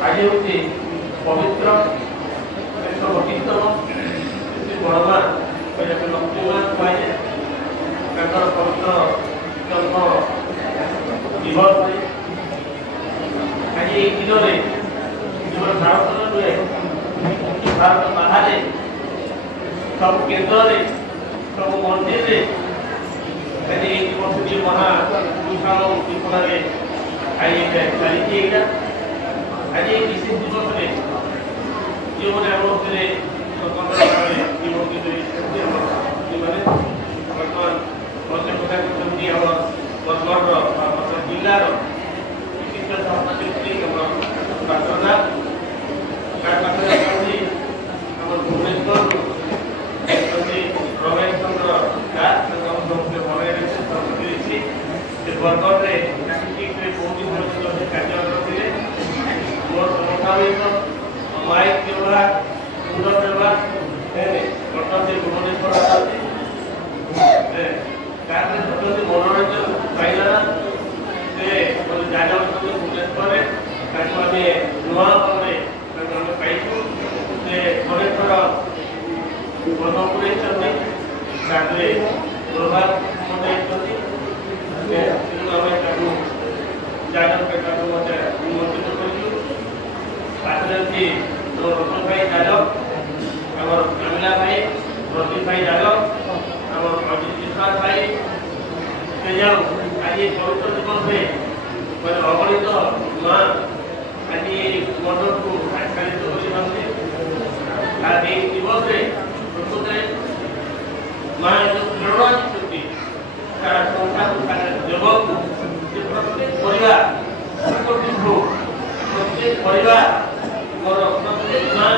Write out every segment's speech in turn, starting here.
आज हूँ पवित्र कीर्तन श्री बड़मा लक्ष्मी माँ कहुए पवित्र दिवस आज ये दिन में भारत नुहे भारत बाहर सब केन्द्र सब मंदिर आज ये दिवस महाविशाल श्रृंखल चली आज ये विशेष दिवस में जो मैंने स्वतंत्र बर्तमान बरगढ़ जिलार विशिष्ट हस्तशिल्पी पार्श्वनाथ भुवनेश्वर रमेश चंद्र दास बन बरगढ़ बहुत कार्यरत थे मोर समसामयिक माइक व्यवहार सुंदर व्यवहार बर्तमान से भुवनेश्वर मनोरंजन पाइला जान भुवनेश्वर आम नुआ पाइछू से अनेक थर मन पूरे प्रभाव मनई जान निमंत्रित करूँ पाखे रतन भाई जादव आम कामिला भाई रंजीत भाई जादव आम अजित विश्वास भाई से जाऊ आज पवित्र दिवस में मैंने अगणित माँ आज मंडप को आच्छादित कर दिवस में प्रकृत माँ जो प्रेरणा दीचुटी सारा संसार जगत प्रत्येक परिवार प्रत्येक परिवार मोर प्रत्येक माँ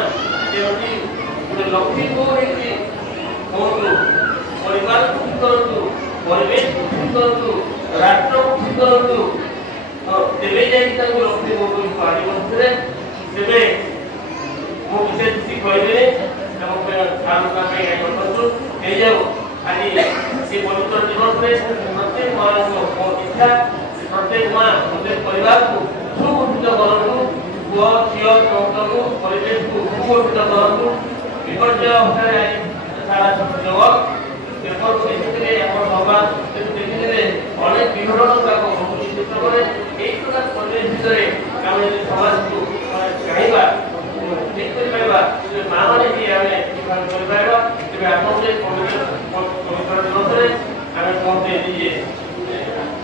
गोटे लक्ष्मी को परिवार को ठीक करूँ परिवेश को ठीक करूँ राष्ट्र को ठीक करूँ तेरे लक्ष्मी को पारे तेरे मो विशेष किसी कहले आज से पवित्र दिवस में प्रत्येक माँ को इच्छा प्रत्येक माँ प्रत्येक परिवार को सुगठित करूँ पुआ झील चौकू परिवेश को सुगठित करूँ विपर्य अवस्था सारा जगत पेपर को देखते समाज देखते अनेक विघटना चित्र करे एक प्रकार परिवेश भितर आम समाज को चाहवा ठीक कर माँ मैंने तेज आसते पवित्र दिवस आम कहते जे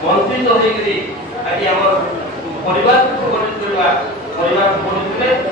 मंत्रित होकर आज आम परिवार को गठित करवा परिवार को गठित